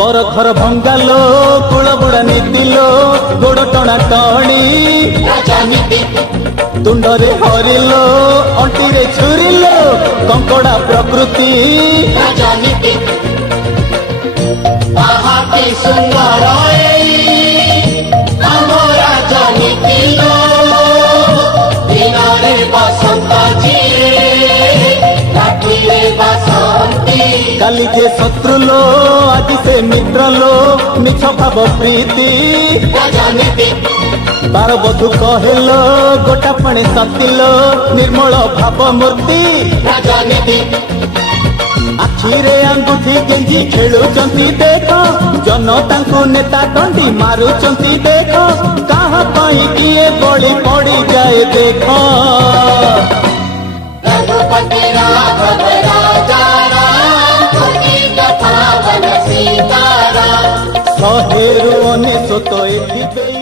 पर घर भंगालो कूल बुड़ा नीतिलो गोड़ टणा टणी तुंडरे हरिलो अंटीरे छुरिलो कंकड़ा प्रकृति सुंदर काली जे शत्रु लो आज से मित्र लो मिछ भाव प्रीति बार बधु कहलो गोटा पणे सतिलो निर्मल भाव मूर्ति आखिरे अंगुठी गेंजी खेलुचंती देख जनता को नेता दंडी मारुचंती देख कहा पाई किए बड़ी पड़ी जाए देख रघुपति राघव राजा शहेरु अनेशत एथि